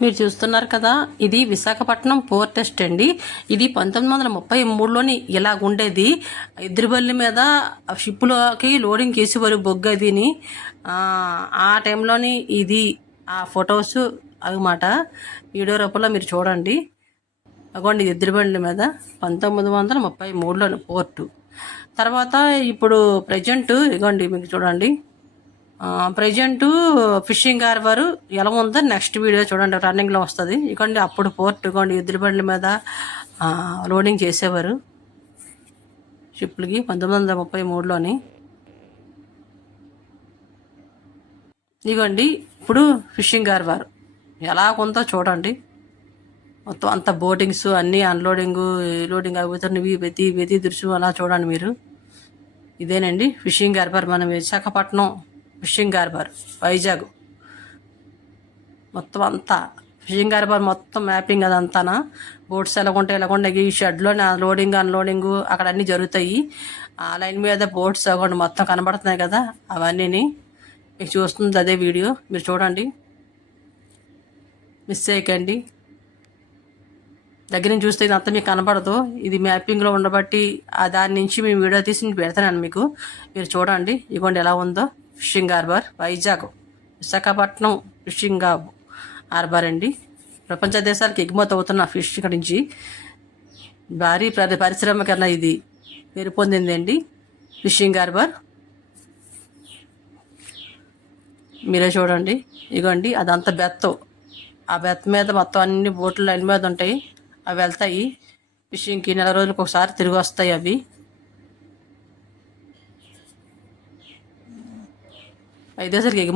మీరు చూస్తున్నారు కదా, ఇది విశాఖపట్నం పోర్ట్ టెస్ట్ అండి. ఇది 1933లోని ఇలాగుండేది. ఎద్దురుబల్లి మీద షిప్పులోకి లోడింగ్ చేసేవారు బొగ్గదిని. ఆ టైంలోని ఇది ఆ ఫొటోస్ అనమాట. వీడియో రూపంలో మీరు చూడండి. అగోండి ఎద్దురుబండి మీద 1933లోని పోర్టు. తర్వాత ఇప్పుడు ప్రజెంట్ ఇగోండి మీకు చూడండి. ప్రజెంటు ఫిషింగ్ హార్బర్ ఎలా ఉందో నెక్స్ట్ వీడియో చూడండి, రన్నింగ్లో వస్తుంది. ఇవ్వండి అప్పుడు పోర్ట్, ఇవ్వండి ఎద్దుల బండ్ల మీద లోడింగ్ చేసేవారు షిప్లకి 1933లోని. ఇవ్వండి ఇప్పుడు ఫిషింగ్ హార్బర్ ఎలా ఉందో చూడండి. మొత్తం అంత బోటింగ్స్ అన్నీ అన్లోడింగ్ లోడింగ్ అవుతున్నవి, ప్రతి దృశ్యం అలా చూడండి మీరు. ఇదేనండి ఫిషింగ్ హార్బర్, మన విశాఖపట్నం ఫిషింగ్ హార్బర్ వైజాగ్. మొత్తం అంతా ఫిషింగ్ హార్బర్ మొత్తం మ్యాపింగ్ అదంతానా. బోట్స్ ఎలాగుంటాయి ఈ షెడ్లోనే లోడింగ్ అన్లోడింగ్ అక్కడ అన్నీ జరుగుతాయి. ఆ లైన్ మీద బోట్స్ అవ్వండి మొత్తం కనబడుతున్నాయి కదా, అవన్నీ మీకు చూస్తుంది అదే వీడియో. మీరు చూడండి, మిస్ చేయకండి. దగ్గర నుంచి చూస్తే ఇదంతా మీకు కనపడదు. ఇది మ్యాపింగ్లో ఉండబట్టి దాని నుంచి మేము వీడియో తీసి పెడతాను మీకు. మీరు చూడండి ఇవ్వండి ఎలా ఉందో. Fishing harbour Vizag, Visakhapatnam fishing harbour అండి. ప్రపంచ దేశాలకు ఎగుమతి అవుతున్న ఫిష్ ఇక్కడి నుంచి భారీ పరిశ్రమకరణ ఇది పేరు పొందిందండి ఫిషింగ్ హార్బర్. మీరే చూడండి ఇగోండి అదంతా బెత్తం. ఆ బెత్త మీద మొత్తం అన్ని బోట్లు లైన్ మీద ఉంటాయి. అవి వెళ్తాయి ఫిషింగ్కి, నెల రోజులకు ఒకసారి తిరిగి వస్తాయి అవి. ఐదేసరికి ఎగుమతి